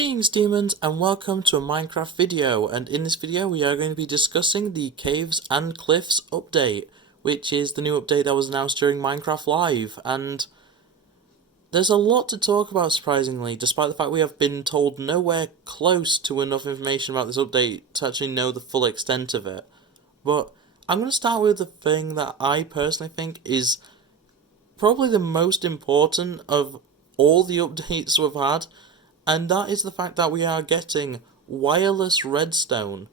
Greetings demons and welcome to a Minecraft video, and in this video we are going to be discussing the Caves and Cliffs update, which is the new update that was announced during Minecraft Live, and there's a lot to talk about surprisingly, despite the fact we have been told nowhere close to enough information about this update to actually know the full extent of it. But I'm going to start with the thing that I personally think is probably the most important of all the updates we've had, and that is the fact that we are getting wireless redstone.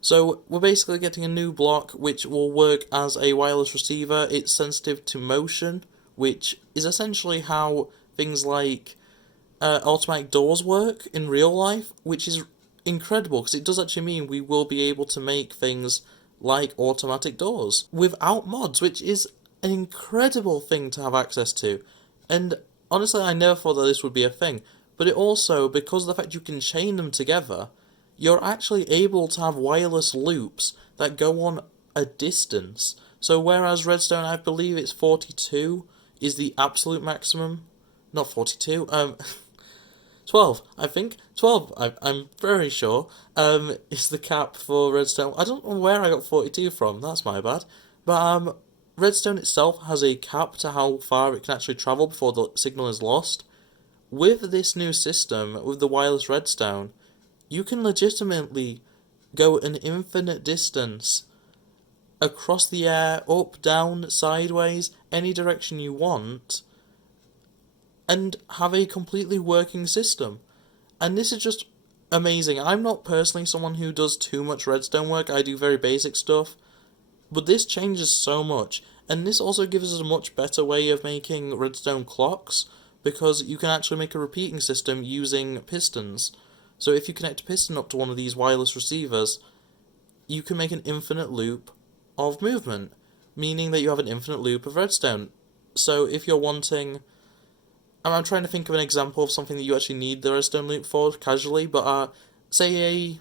So we're basically getting a new block which will work as a wireless receiver. It's sensitive to motion, which is essentially how things like automatic doors work in real life, which is incredible because it does actually mean we will be able to make things like automatic doors without mods, which is an incredible thing to have access to. And honestly, I never thought that this would be a thing. But it also, because of the fact you can chain them together, you're actually able to have wireless loops that go on a distance. So whereas redstone, I believe it's 42, is the absolute maximum. Not 42, 12, I think. 12, I'm very sure, is the cap for redstone. I don't know where I got 42 from, that's my bad. But redstone itself has a cap to how far it can actually travel before the signal is lost. With this new system, with the wireless redstone, you can legitimately go an infinite distance across the air, up, down, sideways, any direction you want, and have a completely working system. And this is just amazing. I'm not personally someone who does too much redstone work, I do very basic stuff, but this changes so much, and this also gives us a much better way of making redstone clocks, because you can actually make a repeating system using pistons. So if you connect a piston up to one of these wireless receivers, you can make an infinite loop of movement, meaning that you have an infinite loop of redstone. So if you're wanting... I'm trying to think of an example of something that you actually need the redstone loop for, casually, but say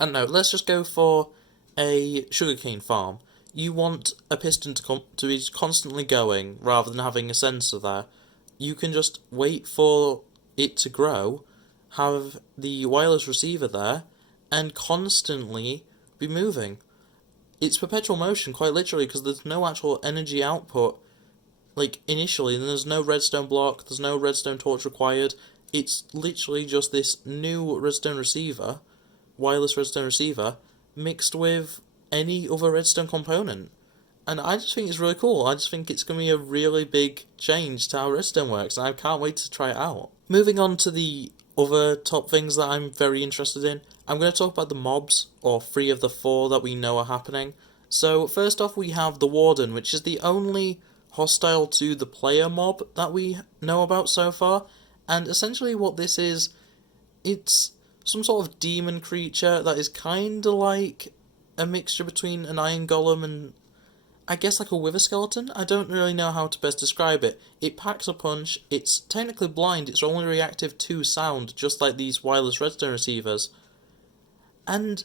I don't know, let's just go for a sugarcane farm. You want a piston to be constantly going, rather than having a sensor there. You can just wait for it to grow, have the wireless receiver there, and constantly be moving. It's perpetual motion, quite literally, because there's no actual energy output, like, initially, and there's no redstone block, there's no redstone torch required. It's literally just this new redstone receiver, wireless redstone receiver, mixed with any other redstone component. And I just think it's really cool. I just think it's going to be a really big change to how redstone works, and I can't wait to try it out. Moving on to the other top things that I'm very interested in, I'm going to talk about the mobs, or 3 of the 4 that we know are happening. So first off we have the Warden, which is the only hostile to the player mob that we know about so far, and essentially what this is, it's some sort of demon creature that is kinda like a mixture between an iron golem and I guess like a wither skeleton. I don't really know how to best describe it. It packs a punch, it's technically blind, it's only reactive to sound, just like these wireless redstone receivers. And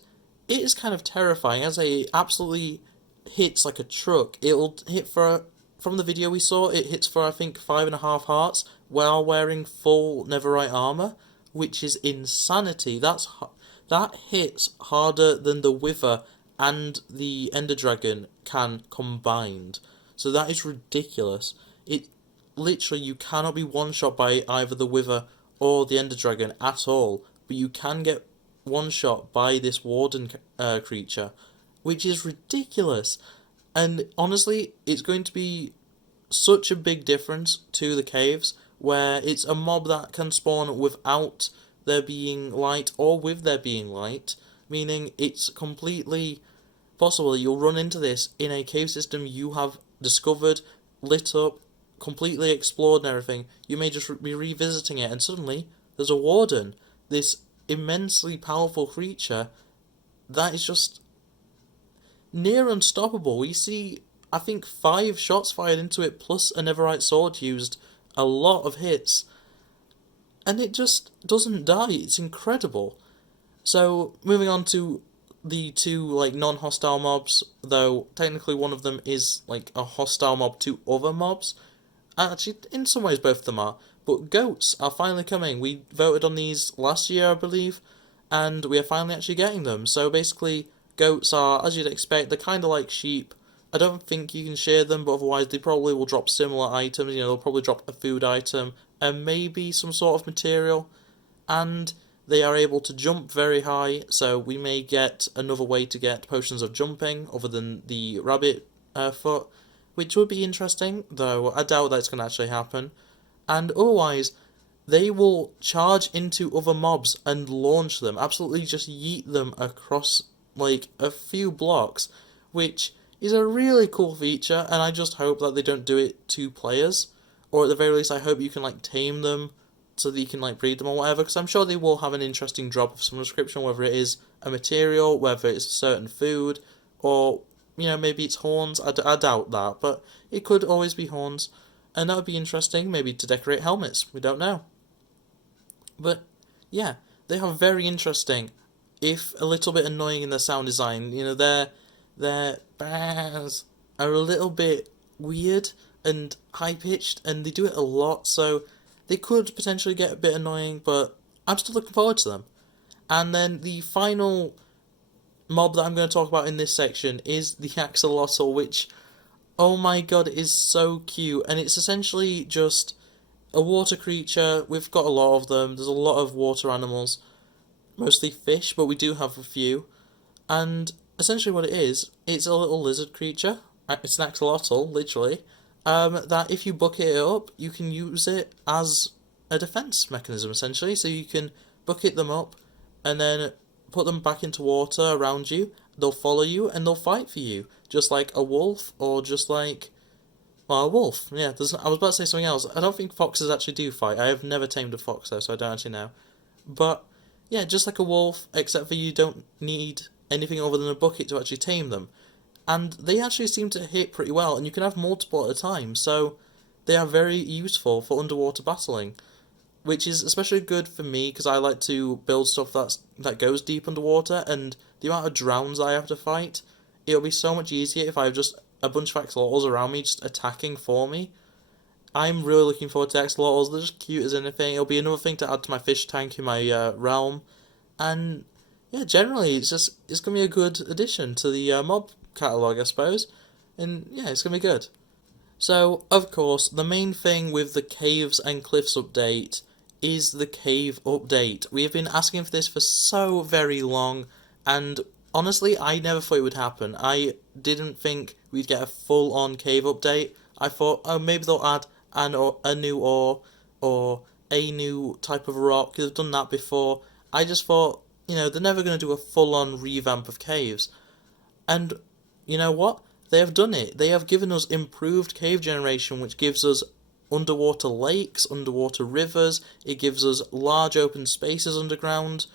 it is kind of terrifying, as it absolutely hits like a truck. It'll hit for, from the video we saw, it hits for I think 5.5 hearts, while wearing full netherite armor, which is insanity. That hits harder than the wither and the Ender Dragon can combined. So that is ridiculous. It literally, you cannot be one-shot by either the Wither or the Ender Dragon at all, but you can get one-shot by this Warden creature, which is ridiculous. And honestly, it's going to be such a big difference to the caves, where it's a mob that can spawn without there being light or with there being light, meaning it's completely possible that you'll run into this in a cave system you have discovered, lit up, completely explored and everything. You may just be revisiting it and suddenly there's a Warden, this immensely powerful creature that is just near unstoppable. We see, I think, 5 shots fired into it plus a netherite sword used, a lot of hits, and it just doesn't die. It's incredible. So, moving on to the 2, like, non-hostile mobs, though technically one of them is, like, a hostile mob to other mobs. Actually, in some ways both of them are, But goats are finally coming. We voted on these last year, I believe, and we are finally actually getting them. So basically, goats are, as you'd expect, they're kind of like sheep. I don't think you can share them, but otherwise they probably will drop similar items. They'll probably drop a food item and maybe some sort of material. And they are able to jump very high, so we may get another way to get potions of jumping other than the rabbit foot, which would be interesting, though I doubt that's going to actually happen. And otherwise, they will charge into other mobs and launch them, absolutely just yeet them across like a few blocks, which is a really cool feature, and I just hope that they don't do it to players, or at the very least, I hope you can like tame them so that you can like breed them or whatever, because I'm sure they will have an interesting drop of some description, whether it is a material, whether it's a certain food, or maybe it's horns. I doubt that, but it could always be horns, and that would be interesting, maybe to decorate helmets. We don't know. But yeah, they are very interesting, if a little bit annoying in their sound design. Their bars are a little bit weird and high pitched, and they do it a lot, so they could potentially get a bit annoying, but I'm still looking forward to them. And then the final mob that I'm going to talk about in this section is the Axolotl, which, oh my god, is so cute. And it's essentially just a water creature. We've got a lot of them. There's a lot of water animals, mostly fish, but we do have a few. And essentially what it is, it's a little lizard creature. It's an axolotl, literally. That if you bucket it up, you can use it as a defense mechanism, essentially. So you can bucket them up and then put them back into water around you. They'll follow you and they'll fight for you, just like a wolf, or just like, well, a wolf. Yeah, I was about to say something else. I don't think foxes actually do fight. I have never tamed a fox though, so I don't actually know. But yeah, just like a wolf, except for you don't need anything other than a bucket to actually tame them. And they actually seem to hit pretty well, and you can have multiple at a time, so they are very useful for underwater battling, which is especially good for me because I like to build stuff that goes deep underwater, and the amount of drowns I have to fight, it'll be so much easier if I have just a bunch of axolotls around me just attacking for me. I'm really looking forward to axolotls. They're just cute as anything. It'll be another thing to add to my fish tank in my realm, and yeah, generally it's gonna be a good addition to the mob catalogue, I suppose, and yeah, it's gonna be good. So, of course, the main thing with the Caves and Cliffs update is the cave update. We have been asking for this for so very long, and honestly, I never thought it would happen. I didn't think we'd get a full-on cave update. I thought, oh, maybe they'll add a new ore, or a new type of rock. They've done that before. I just thought, they're never going to do a full-on revamp of caves. And you know what? They have done it. They have given us improved cave generation, which gives us underwater lakes, underwater rivers. It gives us large open spaces underground,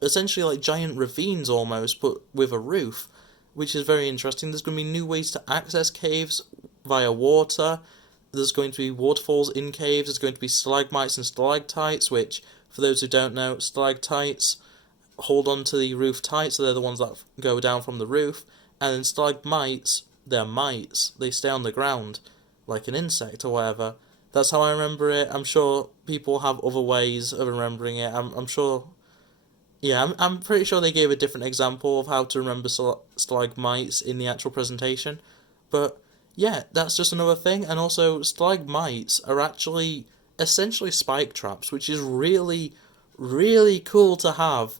essentially like giant ravines almost, but with a roof, which is very interesting. There's going to be new ways to access caves via water. There's going to be waterfalls in caves. There's going to be stalagmites and stalactites, which, for those who don't know, stalactites hold on to the roof tight, so they're the ones that go down from the roof. And then stalagmites, they're mites. They stay on the ground, like an insect or whatever. That's how I remember it. I'm sure people have other ways of remembering it. I'm sure. Yeah, I'm pretty sure they gave a different example of how to remember stalagmites in the actual presentation. But yeah, that's just another thing. And also, stalagmites are actually essentially spike traps, which is really, really cool to have.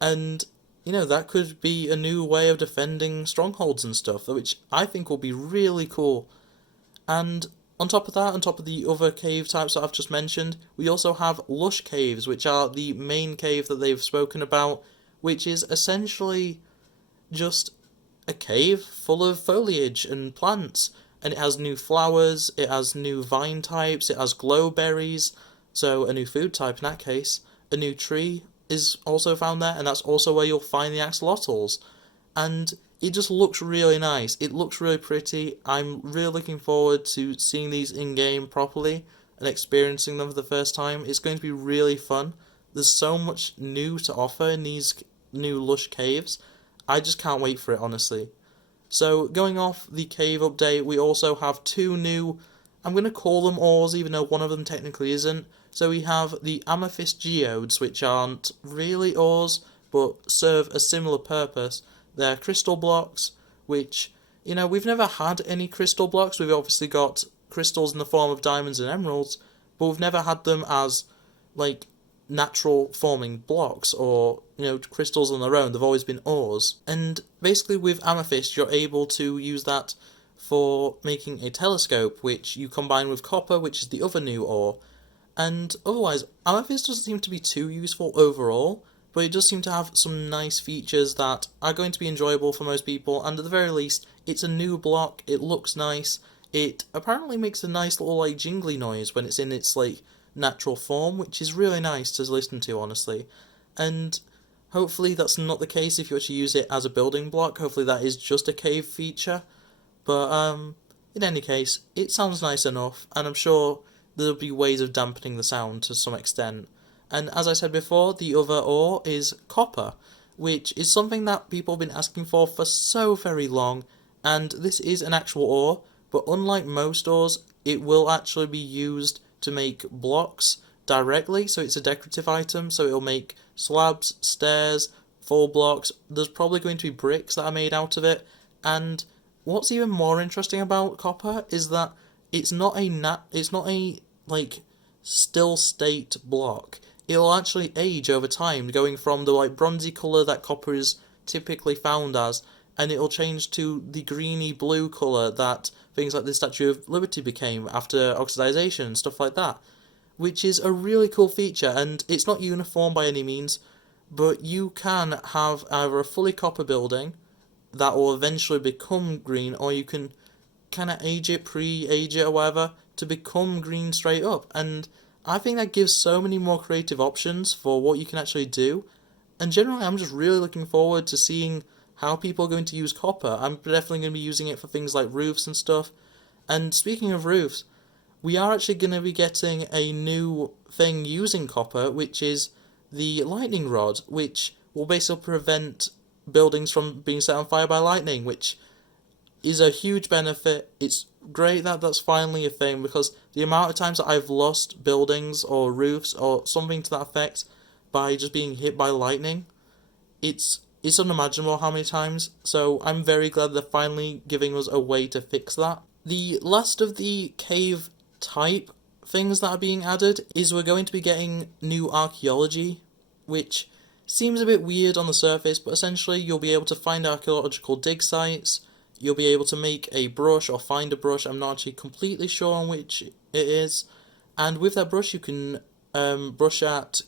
And that could be a new way of defending strongholds and stuff, which I think will be really cool. And on top of that, on top of the other cave types that I've just mentioned, we also have Lush Caves, which are the main cave that they've spoken about, which is essentially just a cave full of foliage and plants. And it has new flowers, it has new vine types, it has glowberries, so a new food type in that case, a new tree is also found there, and that's also where you'll find the axolotls. And it just looks really nice. It looks really pretty. I'm really looking forward to seeing these in-game properly and experiencing them for the first time. It's going to be really fun. There's so much new to offer in these new Lush Caves. I just can't wait for it, honestly. So, going off the cave update, we also have two new I'm going to call them ores, even though one of them technically isn't. So we have the amethyst geodes, which aren't really ores, but serve a similar purpose. They're crystal blocks, which, we've never had any crystal blocks. We've obviously got crystals in the form of diamonds and emeralds, but we've never had them as, like, natural forming blocks or, crystals on their own. They've always been ores. And basically with amethyst, you're able to use that for making a telescope, which you combine with copper, which is the other new ore. And otherwise, amethyst doesn't seem to be too useful overall, but it does seem to have some nice features that are going to be enjoyable for most people, and at the very least, it's a new block, it looks nice, it apparently makes a nice little, like, jingly noise when it's in its, like, natural form, which is really nice to listen to, honestly. And hopefully that's not the case if you actually use it as a building block. Hopefully that is just a cave feature. But in any case, it sounds nice enough, and I'm sure there'll be ways of dampening the sound to some extent. And as I said before, the other ore is copper, which is something that people have been asking for so very long, and this is an actual ore, but unlike most ores, it will actually be used to make blocks directly, so it's a decorative item, so it'll make slabs, stairs, full blocks. There's probably going to be bricks that are made out of it, and what's even more interesting about copper is that it's not a like still state block. It'll actually age over time, going from the like bronzy colour that copper is typically found as, and it'll change to the greeny blue colour that things like the Statue of Liberty became after oxidization and stuff like that, which is a really cool feature, and it's not uniform by any means, but you can have either a fully copper building that will eventually become green, or you can kind of age it, pre-age it or whatever, to become green straight up. And I think that gives so many more creative options for what you can actually do. And generally, I'm just really looking forward to seeing how people are going to use copper. I'm definitely going to be using it for things like roofs and stuff. And speaking of roofs, we are actually going to be getting a new thing using copper, which is the lightning rod, which will basically prevent buildings from being set on fire by lightning, which is a huge benefit. It's great that that's finally a thing, because the amount of times that I've lost buildings or roofs or something to that effect by just being hit by lightning, it's unimaginable how many times. So I'm very glad they're finally giving us a way to fix that. The last of the cave type things that are being added is we're going to be getting new archaeology, which seems a bit weird on the surface, but essentially you'll be able to find archaeological dig sites, you'll be able to make a brush or find a brush. I'm not actually completely sure on which it is, and with that brush you can brush at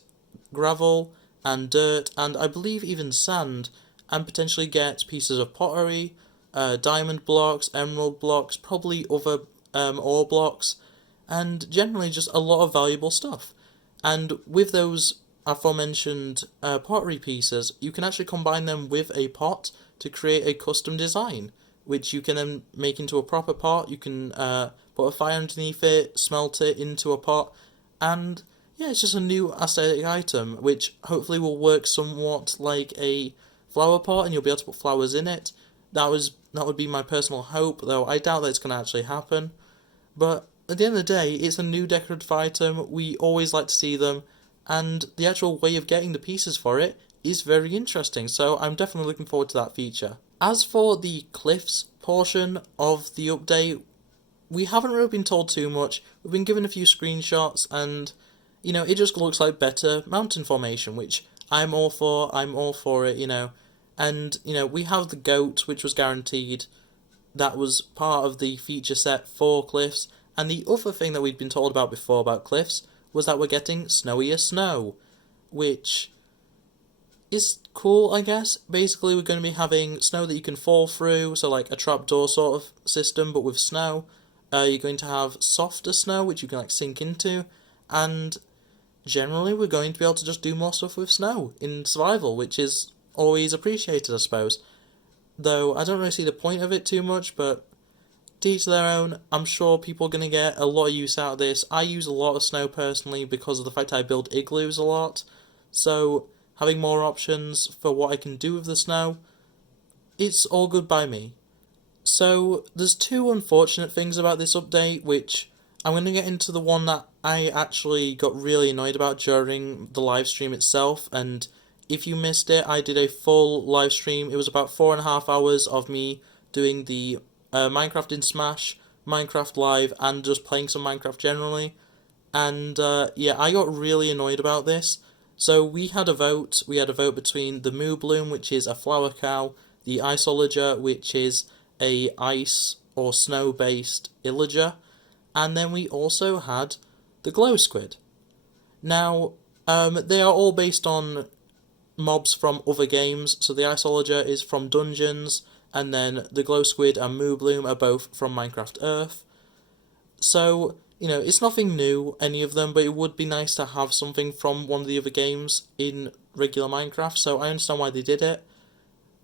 gravel and dirt, and I believe even sand, and potentially get pieces of pottery, diamond blocks, emerald blocks, probably other ore blocks, and generally just a lot of valuable stuff. And with those aforementioned pottery pieces, you can actually combine them with a pot to create a custom design, which you can then make into a proper pot. You can put a fire underneath it, smelt it into a pot, and yeah, it's just a new aesthetic item, which hopefully will work somewhat like a flower pot, and you'll be able to put flowers in it. That would be my personal hope, though I doubt that it's going to actually happen. But at the end of the day, it's a new decorative item. We always like to see them, and the actual way of getting the pieces for it is very interesting, so I'm definitely looking forward to that feature. As for the cliffs portion of the update, we haven't really been told too much. We've been given a few screenshots, and it just looks like better mountain formation, which I'm all for it. And we have the goat, which was guaranteed. That was part of the feature set for cliffs. And the other thing that we'd been told about before about cliffs was that we're getting snowier snow, which is cool, I guess. Basically, we're going to be having snow that you can fall through, so like a trapdoor sort of system, but with snow. You're going to have softer snow, which you can like sink into, and generally we're going to be able to just do more stuff with snow in survival, which is always appreciated, I suppose. Though I don't really see the point of it too much, but to each their own. I'm sure people are going to get a lot of use out of this. I use a lot of snow personally because of the fact I build igloos a lot, so having more options for what I can do with the snow, it's all good by me. So there's two unfortunate things about this update, which I'm going to get into the one that I actually got really annoyed about during the live stream itself, and if you missed it, I did a full live stream. It was about 4.5 hours of me doing the Minecraft in Smash, Minecraft Live, and just playing some Minecraft generally. And yeah, I got really annoyed about this. So we had a vote. We had a vote between the Moo Bloom, which is a flower cow, the Axolotl, which is a ice or snow based illager, and then we also had the Glow Squid. Now, they are all based on mobs from other games. So the Axolotl is from Dungeons, and then the Glow Squid and Moo Bloom are both from Minecraft Earth. So, you know, it's nothing new, any of them, but it would be nice to have something from one of the other games in regular Minecraft, so I understand why they did it.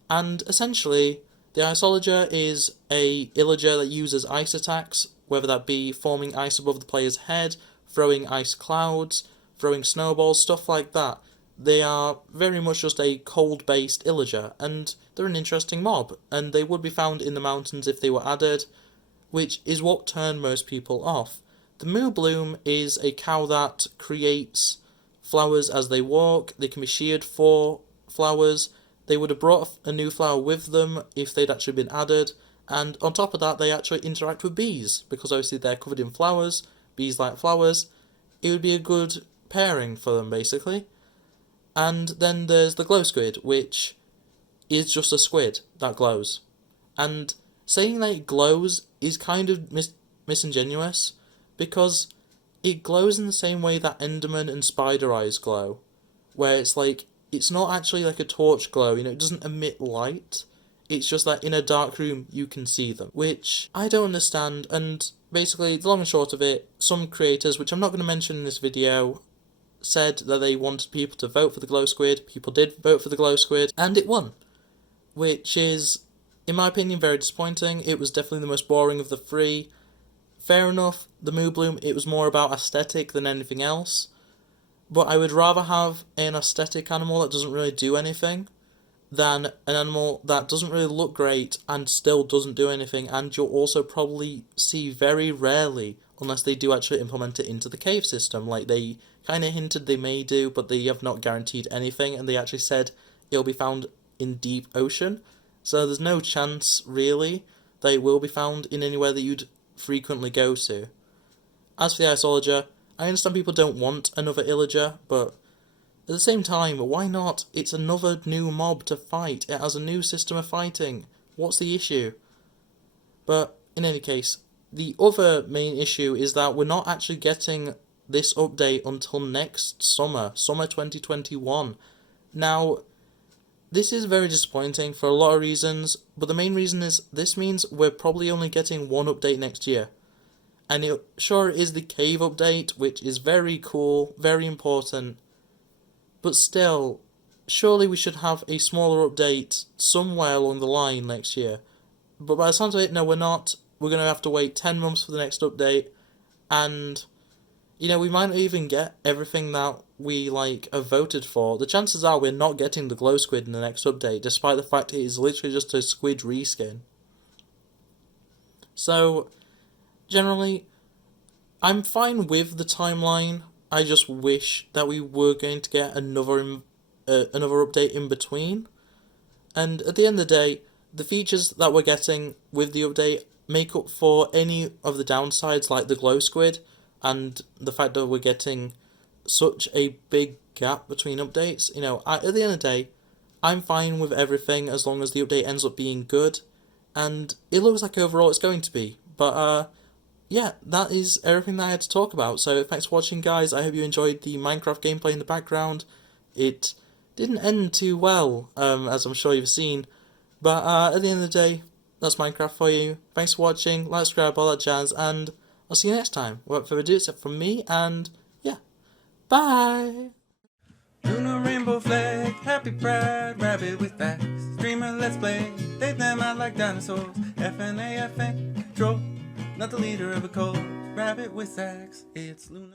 And essentially, the Axolotl is a illager that uses ice attacks, whether that be forming ice above the player's head, throwing ice clouds, throwing snowballs, stuff like that. They are very much just a cold-based illager, and they're an interesting mob, and they would be found in the mountains if they were added, which is what turned most people off. The Moo Bloom is a cow that creates flowers as they walk. They can be sheared for flowers. They would have brought a new flower with them if they'd actually been added. And on top of that, they actually interact with bees, because obviously they're covered in flowers. Bees like flowers. It would be a good pairing for them, basically. And then there's the Glow Squid, which is just a squid that glows. And saying that it glows is kind of disingenuous, because it glows in the same way that Enderman and Spider Eyes glow, where it's like, it's not actually like a torch glow, you know, it doesn't emit light, it's just that in a dark room you can see them, which I don't understand. And basically, the long and short of it, some creators, which I'm not going to mention in this video, said that they wanted people to vote for the Glow Squid. People did vote for the Glow Squid, and it won, which is, in my opinion, very disappointing. It was definitely the most boring of the three. Fair enough, the Moo Bloom, it was more about aesthetic than anything else, but I would rather have an aesthetic animal that doesn't really do anything than an animal that doesn't really look great and still doesn't do anything, and you'll also probably see very rarely, unless they do actually implement it into the cave system, like they kind of hinted they may do, but they have not guaranteed anything, and they actually said it'll be found in deep ocean, so there's no chance, really, that it will be found in anywhere that you'd frequently go to. As for the Axolotl, I understand people don't want another illager, but at the same time, why not? It's another new mob to fight. It has a new system of fighting. What's the issue? But in any case, the other main issue is that we're not actually getting this update until next summer 2021. Now, this is very disappointing for a lot of reasons, but the main reason is this means we're probably only getting one update next year. And it sure is the cave update, which is very cool, very important, but still, surely we should have a smaller update somewhere along the line next year. But by the sounds of it, no, we're not. We're going to have to wait 10 months for the next update, and you know, we might not even get everything that we have voted for. The chances are we're not getting the Glow Squid in the next update, despite the fact it is literally just a squid reskin. So, generally, I'm fine with the timeline. I just wish that we were going to get another update in between. And at the end of the day, the features that we're getting with the update make up for any of the downsides, like the Glow Squid, and the fact that we're getting such a big gap between updates. You know, at the end of the day, I'm fine with everything as long as the update ends up being good, and it looks like overall it's going to be. But yeah, that is everything that I had to talk about. So thanks for watching, guys. I hope you enjoyed the Minecraft gameplay in the background. It didn't end too well, as I'm sure you've seen, but at the end of the day, that's Minecraft for you. Thanks for watching, like, subscribe, all that jazz, and I'll see you next time. Without further ado, it's from me, and yeah, bye! Lunar rainbow flag, happy pride, rabbit with facts. Streamer, let's play, they them out like dinosaurs. FNAFN, control, not the leader of a cult. Rabbit with sax, it's Lunar.